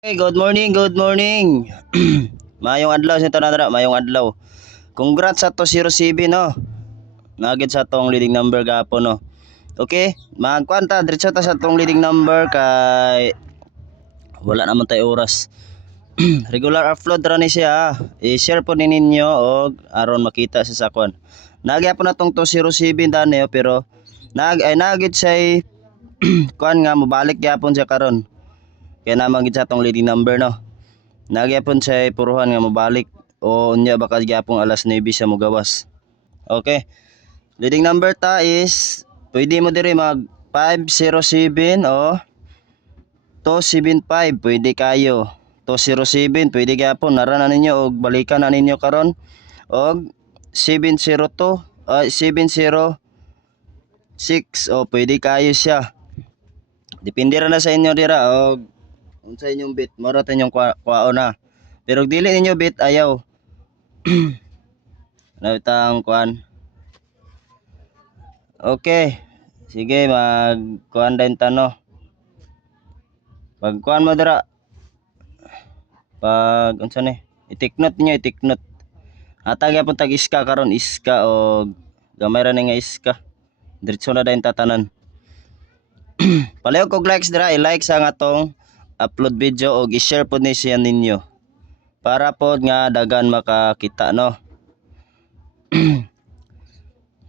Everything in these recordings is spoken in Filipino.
Hey, good morning, good morning. Mayong adlaw sa tanadra, mayong adlaw. Congrats sa to 07 no. Nagit sa tong leading number gapon no. Okay, magkwanta diretso ta sa tong leading number kay wala naman tayo oras. Regular upload ra ni siya. I-share po ni ninyo og aron makita sa sakwan. Nagyapon na tong 207 dani pero nagit say kuan nga mobalik gyapon siya karon. Kaya naman gid sa tong leading number no. Nagyapon sa puruhan nga mabalik o unya baka gyapon alas 9 siya mogawas. Okay. Leading number ta is pwede mo diri mag 507 o 275 pwede kayo. 207 pwede gyapon nara na ninyo og balikan na ninyo karon og 702 706 o pwede kayo siya. Depende ra na sa inyo dira og unsa inyong bit moro ta inyong kwaon na. Pero dili ninyo bit ayaw. Nawitang kuan. Okay. Sige, mag-kuan din tano. Pag kuan mo dira. Pag unsa ni? Itiknot niyo, itiknot. Atag gyapon tag iska karon, iska o gamay ra ni nga iska. Diretso na dayon tatanan. Palihog kog likes dira, i-like sa nga tong upload video og i-share pod ni siya ninyo. Para pod nga dagan makakita no.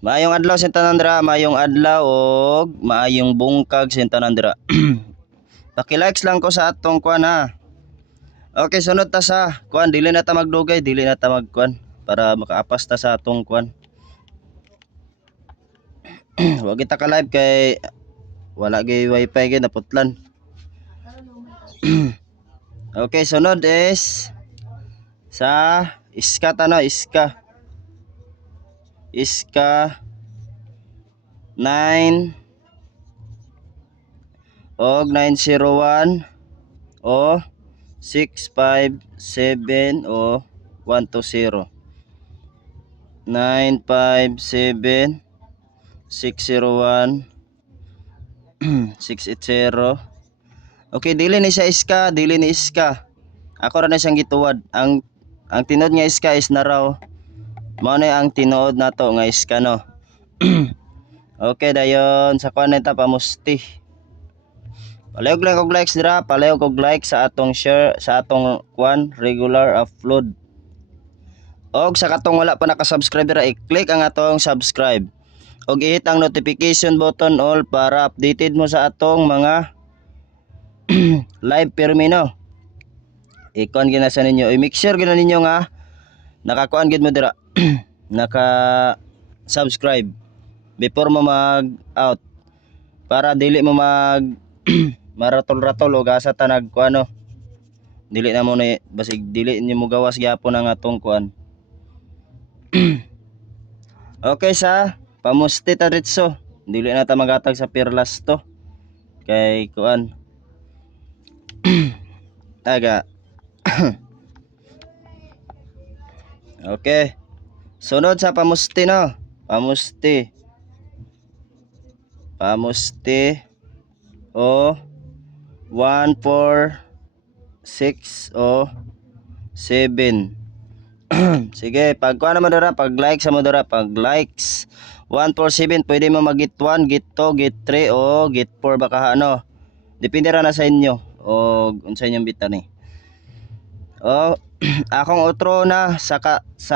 Maayong adlaw sa tanan dira, maayong adlaw og maayong bungkag sa tanan dira. Paki-likes lang ko sa atong kuan ha. Okay, sunod ta sa kuan, dili na ta magdugay, dili na ta magkuan para makaapas ta sa atong kuan. Wa kita ka live kay wala gay wifi gid naputlan. Okay, sunod is sa iska ta no, iska. Iska 9 og 901 o 657 o 120 957 601 680. Okay, dili ni siya iska, dili ni iska. Ako ra na siyang gituwad. Ang tinod nga iska is naraw. Mao na ang tinuod nato nga iska no. Okay dayon sa kuan ta pamusti. Palihog lang kog likes dira, palihog kog like sa atong share sa atong kuan regular upload. Og sa katong wala pa naka-subscribe dira, i-click ang atong subscribe. Og i-hit ang notification button all para updated mo sa atong mga live pirmi no. I-kuan gina sa ninyo, i-make sure gina ninyo nga nakakuan gid mo dira. Naka-subscribe before mo mag-out para dili mo mag maratol-ratol o gasa ta nagkuano. Dili na mo na basig dili niyo mo gawas gyapon ang atong kuan. Okay sa pamusti ta diretso. Dili na ta magatag sa pirlas to. Kay kuan. Taga. Okay. Sunod sa pamusti no. Pamusti. Pamusti o 146 o 7. Sige, pag kuha naman dara, pag like sa mo dara, pag likes 147 pwede mo mag-git 1, git 2, git 3 o git 4 baka ano. Depende ra na sa inyo o unsa inyong bitan ni. O akong outro na sa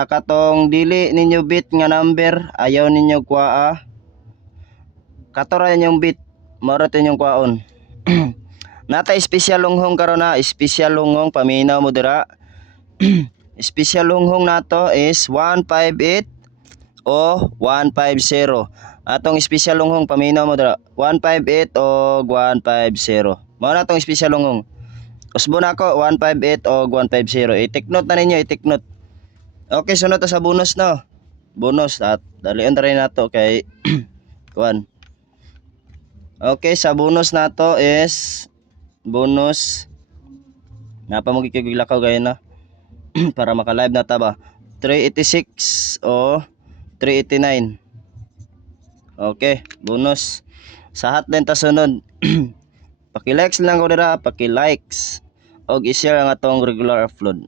katong dili ninyo bit nga number, ayaw ninyo kuha. Katora inyong bit, maro inyong kuhaon. Nata special lunghong karon na, special lunghong paminaw mo dira. Special lunghong nato is 158 o 150. Atong special lunghong paminaw mo dira 158 o 150. Mao na atong special lunghong. Usbo na ako 158 o 150. I-take note na ninyo, i-take note. Okay, sunod ta sa bonus no. Bonus at dalian ta rin nato kay kuan. Okay, sa bonus nato is bonus napa mo gikiglakaw gaya na para maka-live na ta ba 386 o 389. Okay, bonus sa hat din ta sunod. Paki-likes lang ko dira, paki-likes og i-share ang atong regular upload.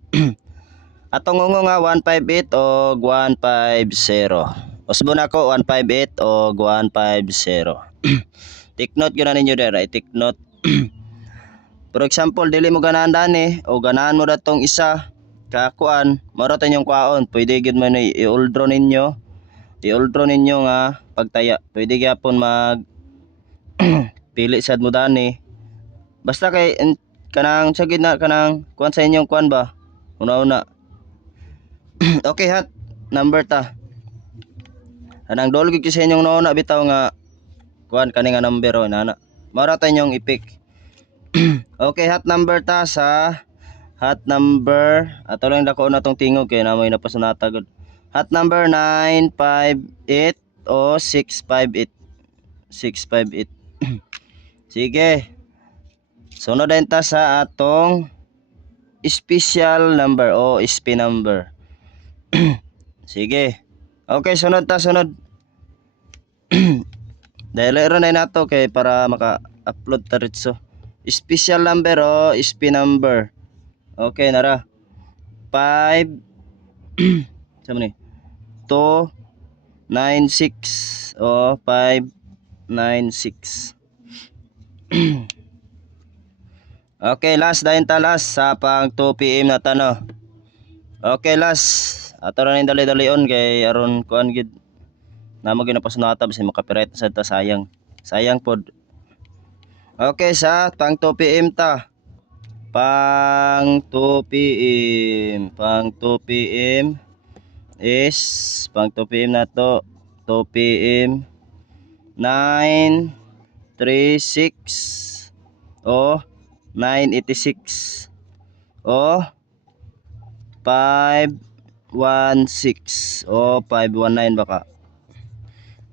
Atong ungo nga 158 og 150. Usbo na ko 158 og 150. Take note gyud na ninyo dere, take note. For example, dili mo ganahan dani o ganahan mo datong isa ka kuan, maro tanyong kwaon, pwede gyud man i-uldro ninyo. I-uldro ninyo nga pagtaya. Pwede gyapon mag pili sad mo dani. Basta kay kanang sa gitna kanang kuan sa inyong kuan ba. Una-una. Okay hat, number ta. Anang dol gyud sa inyong una bitaw nga kuan kani nga number o nana. Mara tanyong i-pick. Okay, hat number ta sa hat number ato lang dako na tong tingog kay namoy napasunata gud. Hat number 958 o 658. 658. Sige. Sunod din ta sa atong special number o SP number. Sige. Okay, sunod ta sunod. Dahil ron na nato kay para maka-upload ta ritso. Special number o SP number. Okay, nara. 5 sama ni 296 o 596. Okay, last dahin ta last sa pang 2 PM na tano. Okay, last. Ato ra ning dali-dalion kay aron kuan gid namo ginapasunata bisan makapiright sa ta sayang. Sayang pod. Okay, sa pang 2 PM ta. Pang 2 PM. Pang 2 PM is pang 2 PM na to. 2 PM 936 o 986 o 516 o 519 baka.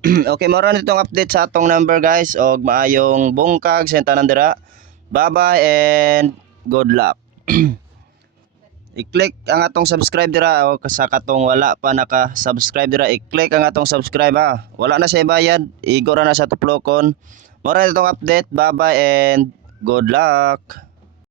Okay, mao ra nitong update sa atong number guys og maayong bungkag sa tanan dira. Bye bye and good luck. I-click ang atong subscribe dira o sa katong wala pa naka-subscribe dira, i-click ang atong subscribe ha. Wala na siya bayad, igora na sa tuplokon. Mao ra nitong update. Bye bye and good luck.